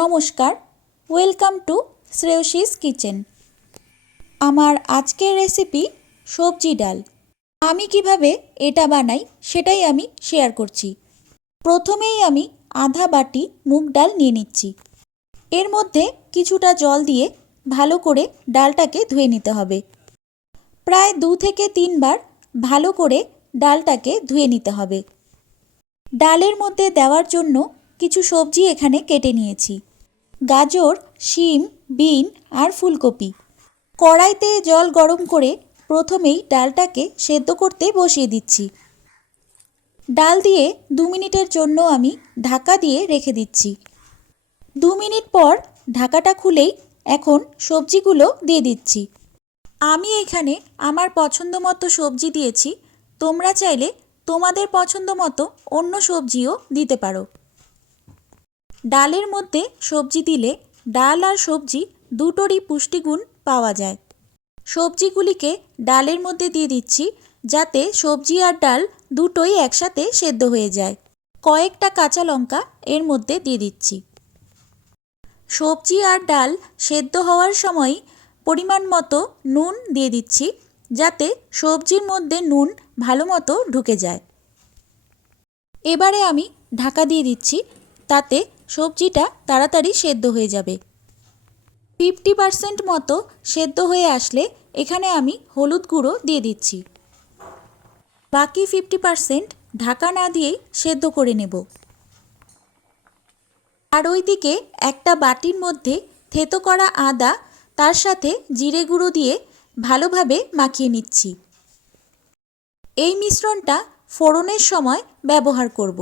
নমস্কার, welcome to শ্রেয়সীস kitchen. আমার আজকের রেসিপি সবজি ডাল। আমি কিভাবে এটা বানাই সেটাই আমি শেয়ার করছি। প্রথমেই আমি আধা বাটি মুগ ডাল নিয়ে নিচ্ছি। এর মধ্যে কিছুটা জল দিয়ে ভালো করে ডালটাকে ধুয়ে নিতে হবে। প্রায় 2 থেকে 3 বার ভালো করে ডালটাকে ধুয়ে নিতে হবে। ডালের মধ্যে দেওয়ার জন্য কিছু সবজি এখানে কেটে নিয়েছি। গাজর, শিম, বিন আর ফুলকপি। কড়াইতে জল গরম করে প্রথমেই ডালটাকে সেদ্ধ করতে বসিয়ে দিচ্ছি। ডাল দিয়ে 2 মিনিটের জন্য আমি ঢাকা দিয়ে রেখে দিচ্ছি। 2 মিনিট পর ঢাকাটা খুলেই এখন সবজিগুলো দিয়ে দিচ্ছি। আমি এখানে আমার পছন্দ মতো সবজি দিয়েছি। তোমরা চাইলে তোমাদের পছন্দ মতো অন্য সবজিও দিতে পারো। ডালের মধ্যে সবজি দিলে ডাল আর সবজি দুটোরই পুষ্টিগুণ পাওয়া যায়। সবজিগুলিকে ডালের মধ্যে দিয়ে দিচ্ছি যাতে সবজি আর ডাল দুটোই একসাথে সেদ্ধ হয়ে যায়। কয়েকটা কাঁচা লঙ্কা এর মধ্যে দিয়ে দিচ্ছি। সবজি আর ডাল সেদ্ধ হওয়ার সময় পরিমাণ মতো নুন দিয়ে দিচ্ছি যাতে সবজির মধ্যে নুন ভালো মতো ঢুকে যায়। এবারে আমি ঢাকা দিয়ে দিচ্ছি, তাতে সবজিটা তাড়াতাড়ি সেদ্ধ হয়ে যাবে। 50% মতো সেদ্ধ হয়ে আসলে এখানে আমি হলুদ গুঁড়ো দিয়ে দিচ্ছি। বাকি 50% ঢাকা না দিয়েই সেদ্ধ করে নেব। আর ওইদিকে একটা বাটির মধ্যে থেতো করা আদা, তার সাথে জিরে গুঁড়ো দিয়ে ভালোভাবে মাখিয়ে নিচ্ছি। এই মিশ্রণটা ফোড়নের সময় ব্যবহার করব।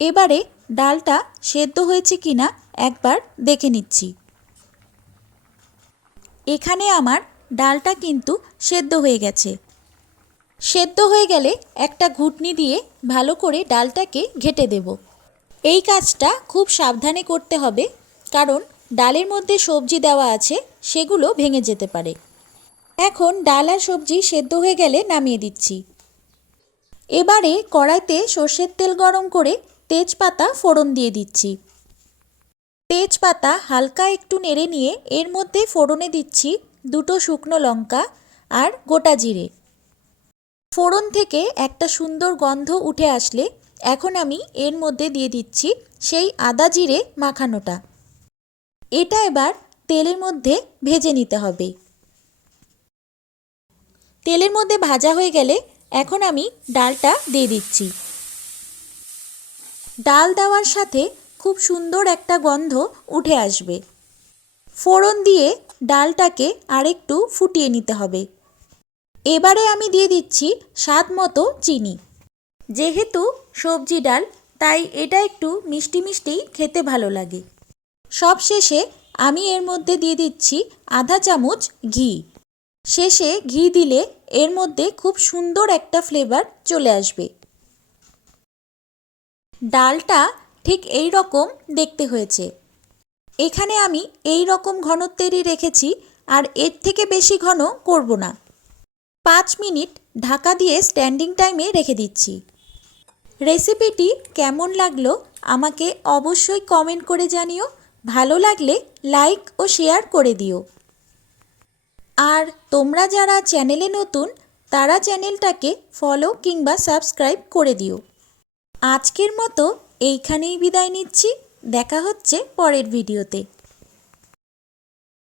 এবারে ডালটা সেদ্ধ হয়েছে কিনা একবার দেখে নিচ্ছি। এখানে আমার ডালটা কিন্তু সেদ্ধ হয়ে গেছে। সেদ্ধ হয়ে গেলে একটা ঘুটনি দিয়ে ভালো করে ডালটাকে ঘেঁটে দেব। এই কাজটা খুব সাবধানে করতে হবে, কারণ ডালের মধ্যে সবজি দেওয়া আছে, সেগুলো ভেঙে যেতে পারে। এখন ডাল আর সবজি সেদ্ধ হয়ে গেলে নামিয়ে দিচ্ছি। এবারে কড়াইতে সর্ষের তেল গরম করে তেজপাতা ফোড়ন দিয়ে দিচ্ছি। তেজপাতা হালকা একটু নেড়ে নিয়ে এর মধ্যে ফোড়নে দিচ্ছি 2টো শুকনো লঙ্কা আর গোটা জিরে। ফোড়ন থেকে একটা সুন্দর গন্ধ উঠে আসলে এখন আমি এর মধ্যে দিয়ে দিচ্ছি সেই আদা জিরে মাখানোটা। এটা এবার তেলের মধ্যে ভেজে নিতে হবে। তেলের মধ্যে ভাজা হয়ে গেলে এখন আমি ডালটা দিয়ে দিচ্ছি। ডাল দেওয়ার সাথে খুব সুন্দর একটা গন্ধ উঠে আসবে। ফোড়ন দিয়ে ডালটাকে আরেকটু ফুটিয়ে নিতে হবে। এবারে আমি দিয়ে দিচ্ছি স্বাদ মতো চিনি। যেহেতু সবজি ডাল, তাই এটা একটু মিষ্টি মিষ্টি খেতে ভালো লাগে। সবশেষে আমি এর মধ্যে দিয়ে দিচ্ছি আধা চামচ ঘি। শেষে ঘি দিলে এর মধ্যে খুব সুন্দর একটা ফ্লেভার চলে আসবে। ডালটা ঠিক এই রকম দেখতে হয়েছে। এখানে আমি এই রকম ঘনত্বেরই রেখেছি, আর এর থেকে বেশি ঘন করব না। 5 মিনিট ঢাকা দিয়ে স্ট্যান্ডিং টাইমে রেখে দিচ্ছি। রেসিপিটি কেমন লাগলো আমাকে অবশ্যই কমেন্ট করে জানিও। ভালো লাগলে লাইক ও শেয়ার করে দিও। আর তোমরা যারা চ্যানেলে নতুন, তারা চ্যানেলটাকে ফলো কিংবা সাবস্ক্রাইব করে দিও। আজকের মতো এইখানেই বিদায় নিচ্ছি। দেখা হচ্ছে পরের ভিডিওতে।